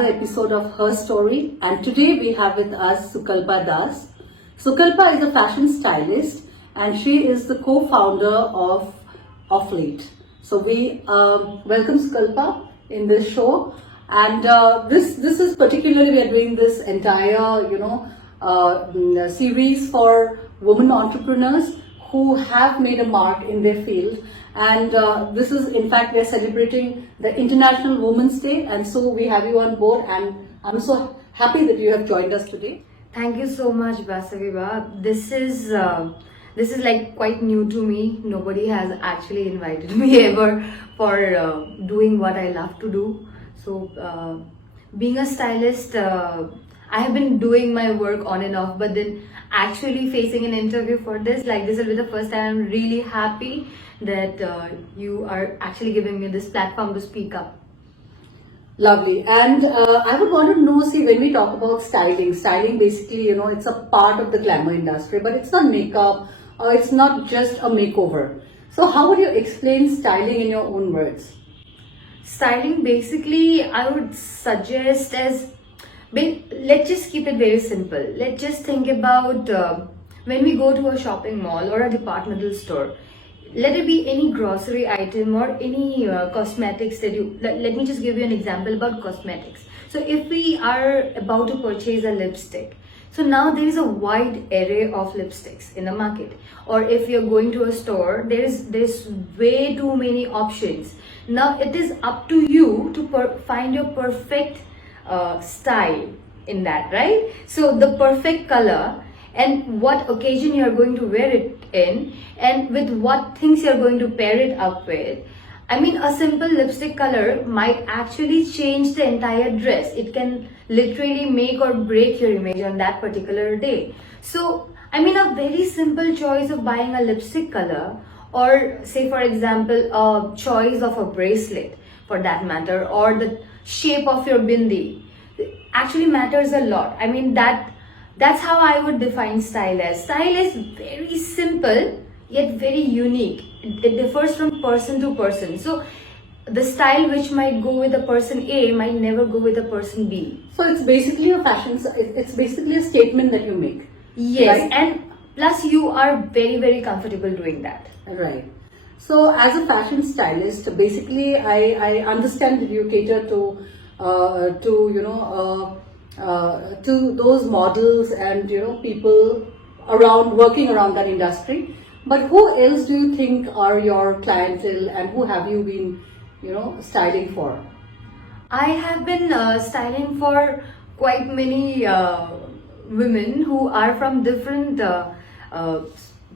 another episode of Her Story, and today we have with us Sukalpa Das. Sukalpa is a fashion stylist and she is the co-founder of Offlate. So we welcome Sukalpa in this show, and this is particularly, we are doing this entire series for women entrepreneurs who have made a mark in their field. And this is, in fact, we are celebrating the International Women's Day, and so we have you on board, and I'm so happy that you have joined us today. Thank you so much, Vasavvi Barr. This is like quite new to me. Nobody has actually invited me ever for doing what I love to do. So being a stylist, I have been doing my work on and off, but then actually facing an interview for this, like this will be the first time. I'm really happy that you are actually giving me this platform to speak up. Lovely. And I would want to know, see, when we talk about styling basically, it's a part of the glamour industry, but it's not makeup, or it's not just a makeover. So how would you explain styling in your own words? Styling basically, I would suggest as, let's just keep it very simple. Let's just think about when we go to a shopping mall or a departmental store. Let it be any grocery item or any cosmetics that let me just give you an example about cosmetics. So if we are about to purchase a lipstick, so now there is a wide array of lipsticks in the market. Or if you're going to a store, there's way too many options. Now it is up to you to find your perfect style in that, right? So the perfect color and what occasion you are going to wear it in, and with what things you are going to pair it up with. I mean, a simple lipstick color might actually change the entire dress. It can literally make or break your image on that particular day. So, I mean, a very simple choice of buying a lipstick color, or say for example, a choice of a bracelet for that matter, or the shape of your bindi, actually matters a lot. I mean, that's how I would define style as. Style is very simple yet very unique. It differs from person to person. So the style which might go with a person A might never go with a person B. So it's basically a fashion, it's basically a statement that you make. Yes, right? And plus you are very, very comfortable doing that. Right. So as a fashion stylist, basically I understand that you cater to those models and people working around that industry. But who else do you think are your clientele, and who have you been styling for? I have been styling for quite many women who are from different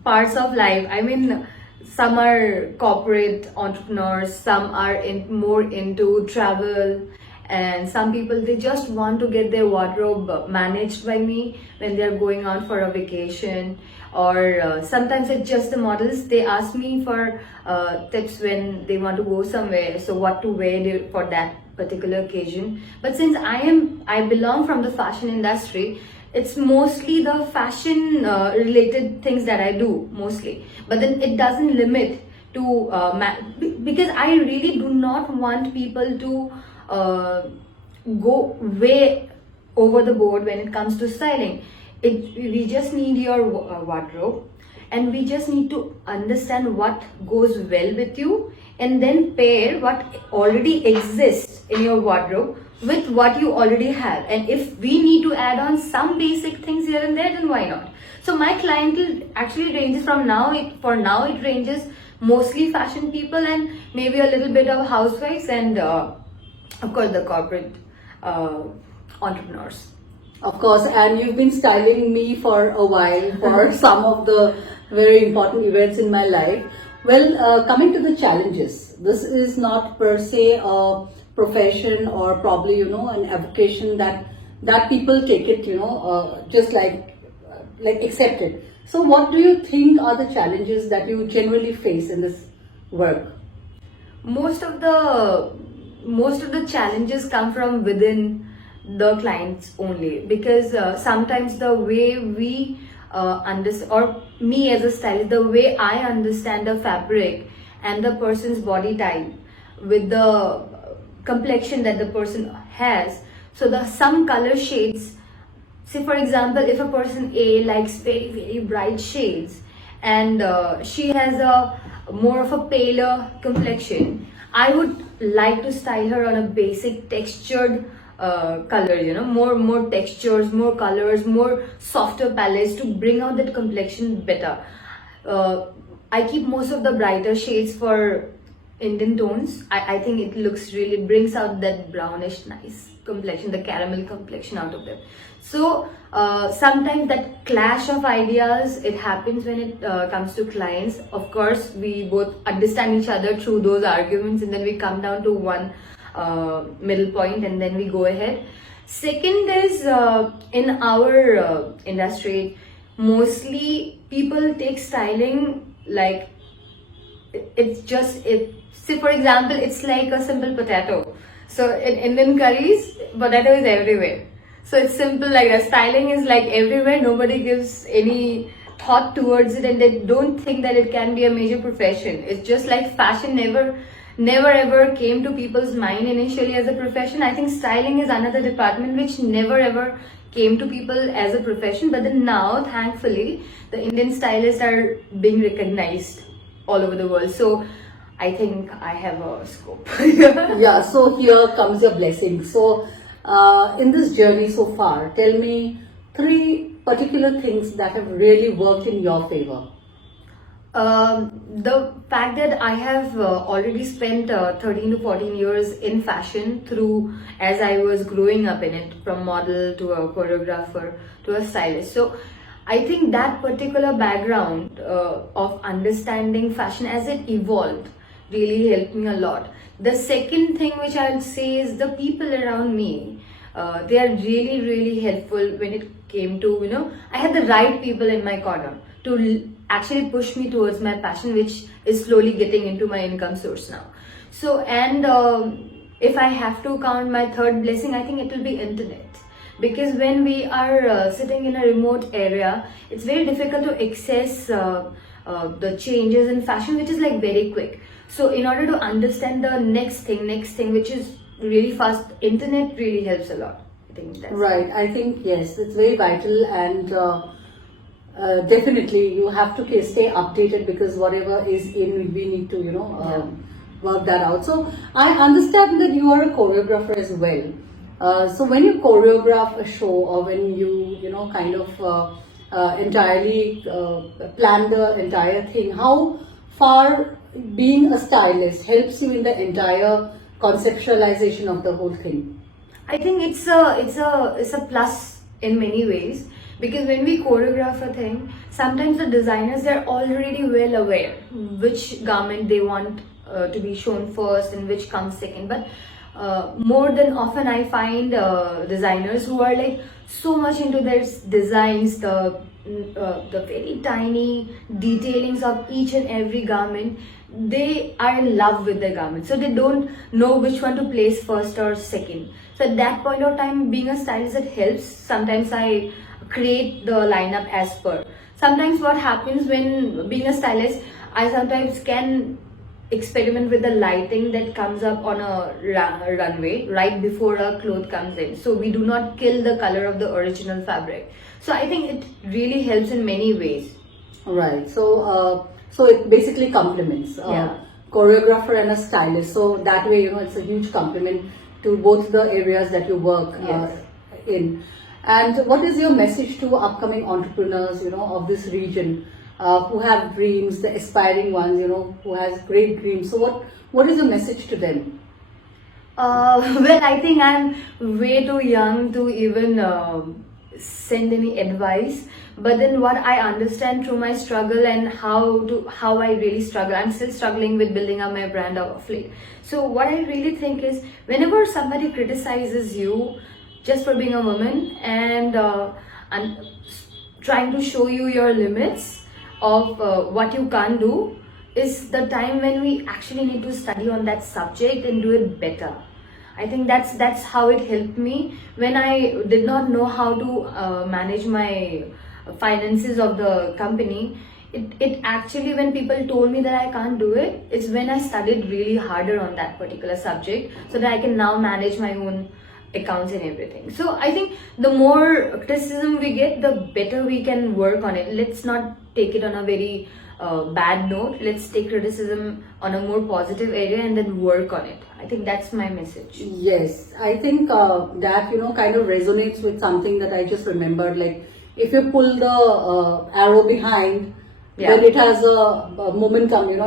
parts of life. I mean, some are corporate entrepreneurs, some are more into travel, and some people, they just want to get their wardrobe managed by me when they're going out for a vacation. Or sometimes it's just the models, they ask me for tips when they want to go somewhere, so what to wear for that particular occasion. But since I belong from the fashion industry, it's mostly the fashion related things that I do mostly. But then it doesn't limit to because I really do not want people to go way over the board when it comes to styling. We just need your wardrobe, and we just need to understand what goes well with you, and then pair what already exists in your wardrobe with what you already have. And if we need to add on some basic things here and there, then why not? So my clientele actually ranges from it ranges mostly fashion people and maybe a little bit of housewives and of course the corporate entrepreneurs. Of course, and you've been styling me for a while for some of the very important events in my life. Well, coming to the challenges, this is not per se a profession or probably an avocation that people take it just like accept it. So what do you think are the challenges that you generally face in this work? Most of the challenges come from within the clients only, because sometimes the way we understand, or me as a stylist, the way I understand the fabric and the person's body type with the complexion that the person has, So the some color shades, say for example, if a person A likes very very bright shades and she has a more of a paler complexion, I would like to style her on a basic textured color, you know, more textures, more colors, more softer palettes to bring out that complexion better. I keep most of the brighter shades for Indian tones. I think it looks really, it brings out that brownish nice complexion, the caramel complexion out of them. So sometimes that clash of ideas, it happens when it comes to clients. Of course, we both understand each other through those arguments, and then we come down to one middle point, and then we go ahead. Second is in our industry, mostly people take styling like it's just it. Say for example, it's like a simple potato. So in Indian curries, potato is everywhere. So it's simple like that. Styling is like everywhere. Nobody gives any thought towards it, and they don't think that it can be a major profession. It's just like fashion never ever came to people's mind initially as a profession. I think styling is another department which never ever came to people as a profession, but then now thankfully the Indian stylists are being recognized all over the world. So I think I have a scope. Yeah, so here comes your blessing. So in this journey so far, tell me 3 particular things that have really worked in your favor. The fact that I have already spent 13 to 14 years in fashion through, as I was growing up in it, from model to a choreographer to a stylist. So I think that particular background of understanding fashion as it evolved really helped me a lot. The second thing which I would say is the people around me. They are really helpful when it came to, you know, I had the right people in my corner to actually push me towards my passion, which is slowly getting into my income source now. So, and if I have to count my third blessing, I think it will be internet. Because when we are sitting in a remote area, it's very difficult to access the changes in fashion, which is like very quick. So in order to understand the next thing, which is really fast, internet really helps a lot. I think that's right. I think yes, it's very vital, and definitely you have to stay updated, because whatever is in, we need to work that out. So I understand that you are a choreographer as well. So when you choreograph a show, or when you kind of entirely plan the entire thing, how far being a stylist helps you in the entire conceptualization of the whole thing? I think it's a plus in many ways, because when we choreograph a thing, sometimes the designers, they're already well aware which garment they want to be shown first and which comes second. But more than often I find designers who are like so much into their designs, the very tiny detailings of each and every garment. They are in love with their garment, so they don't know which one to place first or second. So at that point of time, being a stylist, it helps. Sometimes I create the lineup as per. Sometimes what happens when being a stylist, I sometimes can experiment with the lighting that comes up on a runway right before a cloth comes in, so we do not kill the color of the original fabric. So I think it really helps in many ways. Right. So so it basically complements choreographer and a stylist. So that way, it's a huge compliment to both the areas that you work in. And what is your message to upcoming entrepreneurs, of this region, who have dreams, the aspiring ones, who has great dreams? So what is your message to them? Well, I think I'm way too young to even send any advice. But then what I understand through my struggle and how I really struggle, I'm still struggling with building up my brand of Offlate. So what I really think is, whenever somebody criticizes you just for being a woman and trying to show you your limits of what you can't do, is the time when we actually need to study on that subject and do it better. I think that's how it helped me when I did not know how to manage my finances of the company. It actually, when people told me that I can't do it, it's when I studied really harder on that particular subject, so that I can now manage my own accounts and everything. So I think the more criticism we get, the better we can work on it. Let's not take it on a very bad note. Let's take criticism on a more positive area and then work on it. I think that's my message. Yes, I think that kind of resonates with something that I just remembered. Like if you pull the arrow behind, then it has a momentum. It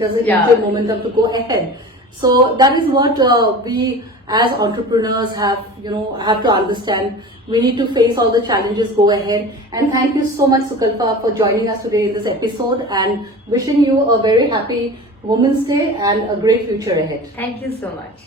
has a momentum to go ahead. So that is what we as entrepreneurs have to understand. We need to face all the challenges, go ahead. And thank you so much, Sukalpa, for joining us today in this episode, and wishing you a very happy Women's Day and a great future ahead. Thank you so much.